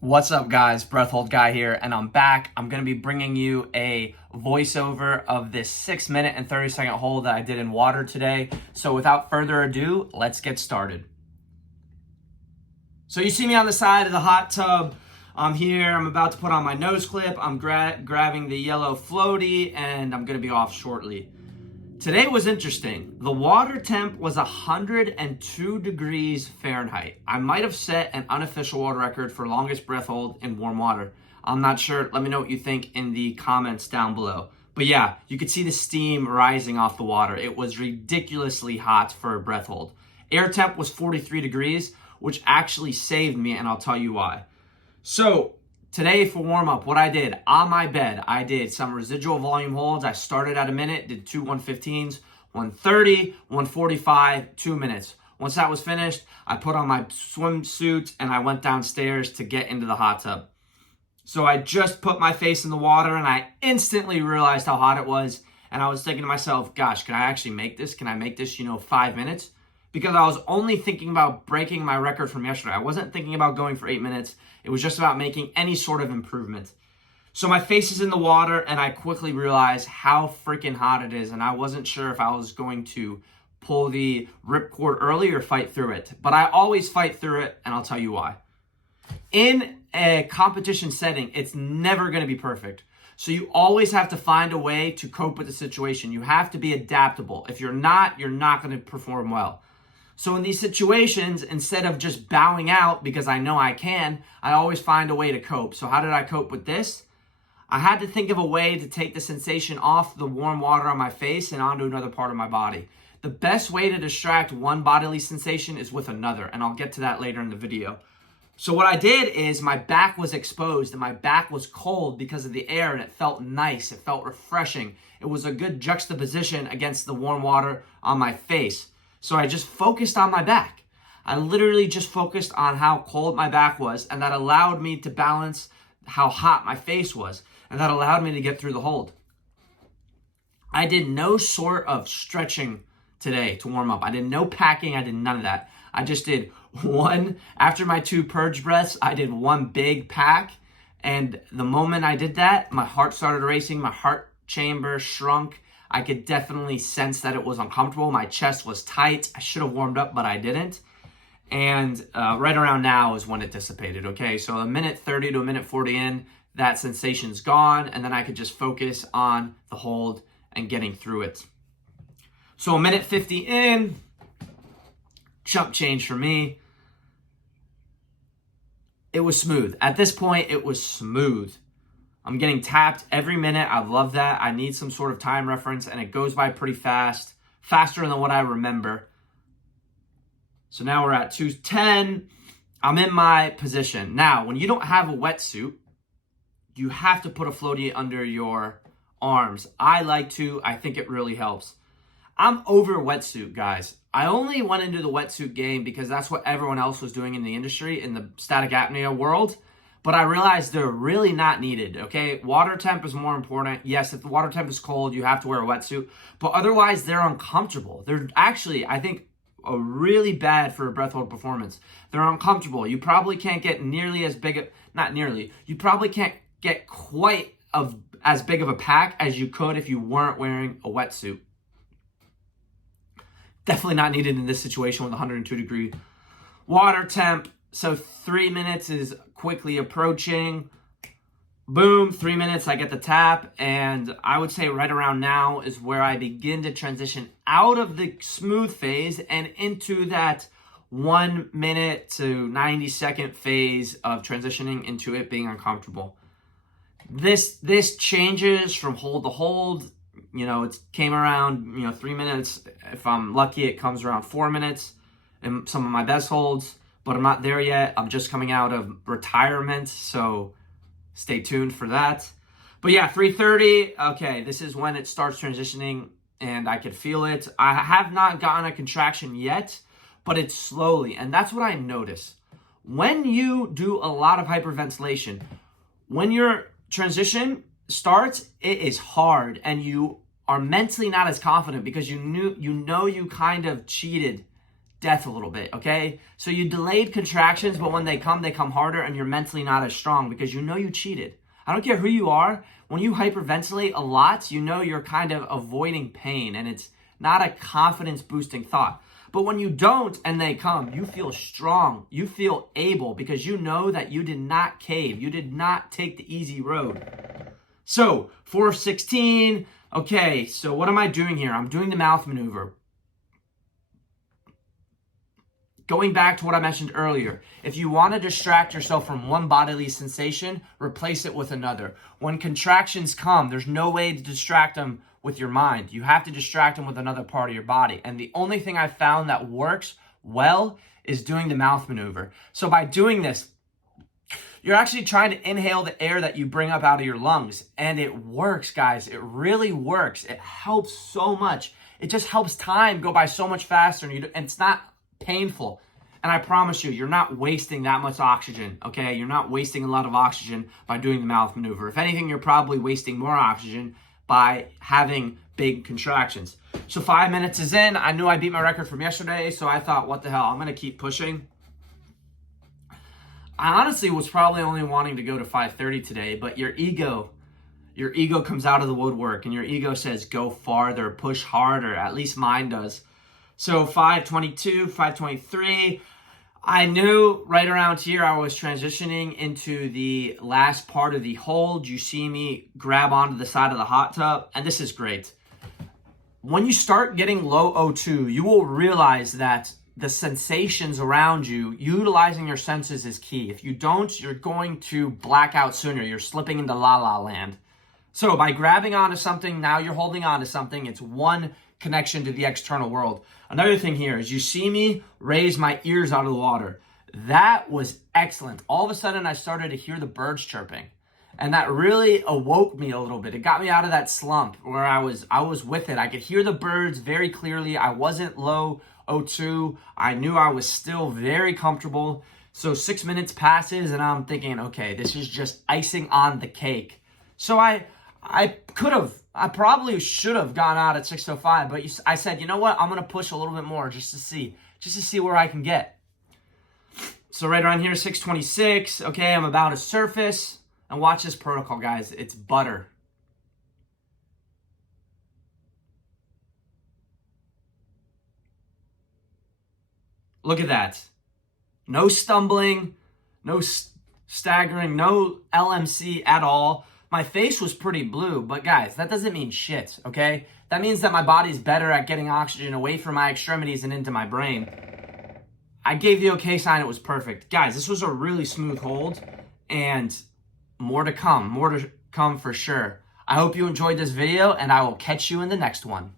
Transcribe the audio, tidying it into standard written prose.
What's up, guys? Breath Hold Guy here, and I'm back. I'm going to be bringing you a voiceover of this 6 minute and 30-second hold that I did in water today. So without further ado, let's get started. So you see me on the side of the hot tub. I'm here. I'm about to put on my nose clip. I'm grabbing the yellow floaty, and I'm going to be off shortly. Today was interesting. The water temp was 102 degrees Fahrenheit. I might have set an unofficial world record for longest breath hold in warm water. I'm not sure. Let me know what you think in the comments down below. But yeah, you could see the steam rising off the water. It was ridiculously hot for a breath hold. Air temp was 43 degrees, which actually saved me, and I'll tell you why. So today for warm-up, what I did on my bed, I did some residual volume holds. I started at a minute, did two 115s, 130, 145, 2 minutes. Once that was finished, I put on my swimsuit and I went downstairs to get into the hot tub. So I just put my face in the water and I instantly realized how hot it was. And I was thinking to myself, gosh, can I actually make this? Can I make this, 5 minutes? Because I was only thinking about breaking my record from yesterday. I wasn't thinking about going for 8 minutes. It was just about making any sort of improvement. So my face is in the water, and I quickly realized how freaking hot it is, and I wasn't sure if I was going to pull the ripcord early or fight through it. But I always fight through it, and I'll tell you why. In a competition setting, it's never going to be perfect. So you always have to find a way to cope with the situation. You have to be adaptable. If you're not going to perform well. So in these situations, instead of just bowing out because I know I can, I always find a way to cope. So how did I cope with this? I had to think of a way to take the sensation off the warm water on my face and onto another part of my body. The best way to distract one bodily sensation is with another, and I'll get to that later in the video. So what I did is my back was exposed and my back was cold because of the air, and it felt nice. It felt refreshing. It was a good juxtaposition against the warm water on my face. So I just focused on my back. I literally just focused on how cold my back was, and that allowed me to balance how hot my face was, and that allowed me to get through the hold. I did no sort of stretching today to warm up. I did no packing. I did none of that. I just did one, after my 2 purge breaths, I did one big pack, and the moment I did that, my heart started racing, my heart chamber shrunk. I could definitely sense that it was uncomfortable. My chest was tight. I should have warmed up, but I didn't. And right around now is when it dissipated, okay? So a minute 30 to a minute 40 in, that sensation's gone, and then I could just focus on the hold and getting through it. So a minute 50 in, chump change for me. It was smooth. At this point, it was smooth. I'm getting tapped every minute. I love that. I need some sort of time reference, and it goes by pretty fast, faster than what I remember. So now we're at 2:10. I'm in my position. Now, when you don't have a wetsuit, you have to put a floaty under your arms. I think it really helps. I'm over wetsuit, guys. I only went into the wetsuit game because that's what everyone else was doing in the industry, in the static apnea world. But I realized they're really not needed, okay? Water temp is more important. Yes, if the water temp is cold, you have to wear a wetsuit. But otherwise, they're uncomfortable. They're actually, I think, really bad for a breath hold performance. They're uncomfortable. You probably can't get nearly as big of, not nearly, you probably can't get quite as big of a pack as you could if you weren't wearing a wetsuit. Definitely not needed in this situation with 102 degree water temp. So 3 minutes is quickly approaching. Boom, 3 minutes, I get the tap. And I would say right around now is where I begin to transition out of the smooth phase and into that 1 minute to 90-second phase of transitioning into it being uncomfortable. This changes from hold to hold. It came around, 3 minutes. If I'm lucky, it comes around 4 minutes in some of my best holds. But I'm not there yet. I'm just coming out of retirement, so stay tuned for that. But yeah, 3:30, okay, this is when it starts transitioning, and I could feel it. I have not gotten a contraction yet, but it's slowly, and that's what I notice. When you do a lot of hyperventilation, when your transition starts, it is hard, and you are mentally not as confident because you kind of cheated death a little bit, okay? So you delayed contractions, but when they come harder, and you're mentally not as strong because you know you cheated. I don't care who you are. When you hyperventilate a lot, you know you're kind of avoiding pain, and it's not a confidence boosting thought. But when you don't and they come, you feel strong. You feel able because you know that you did not cave. You did not take the easy road. So 4 of 16. Okay, so what am I doing here? I'm doing the mouth maneuver. Going back to what I mentioned earlier, if you want to distract yourself from one bodily sensation, replace it with another. When contractions come, there's no way to distract them with your mind. You have to distract them with another part of your body. And the only thing I've found that works well is doing the mouth maneuver. So by doing this, you're actually trying to inhale the air that you bring up out of your lungs. And it works, guys. It really works. It helps so much. It just helps time go by so much faster, and it's not painful. And I promise you, you're not wasting that much oxygen, okay? You're not wasting a lot of oxygen by doing the mouth maneuver. If anything, you're probably wasting more oxygen by having big contractions. So 5 minutes is in. I knew I beat my record from yesterday, so I thought, what the hell? I'm going to keep pushing. I honestly was probably only wanting to go to 5:30 today, but your ego comes out of the woodwork, and your ego says, go farther, push harder. At least mine does. So 5:22, 5:23, I knew right around here I was transitioning into the last part of the hold. You see me grab onto the side of the hot tub, and this is great. When you start getting low O2, you will realize that the sensations around you, utilizing your senses is key. If you don't, you're going to black out sooner. You're slipping into la-la land. So by grabbing onto something, now you're holding onto something. It's one connection to the external world. Another thing here is you see me raise my ears out of the water. That was excellent. All of a sudden, I started to hear the birds chirping. And that really awoke me a little bit. It got me out of that slump where I was with it. I could hear the birds very clearly. I wasn't low O2. I knew I was still very comfortable. So 6 minutes passes and I'm thinking, okay, this is just icing on the cake. So I probably should have gone out at 6:05, but I said, you know what? I'm going to push a little bit more just to see where I can get. So right around here, 6:26. Okay, I'm about to surface. And watch this protocol, guys. It's butter. Look at that. No stumbling, no staggering, no LMC at all. My face was pretty blue, but guys, that doesn't mean shit, okay? That means that my body's better at getting oxygen away from my extremities and into my brain. I gave the okay sign. It was perfect. Guys, this was a really smooth hold, and more to come for sure. I hope you enjoyed this video, and I will catch you in the next one.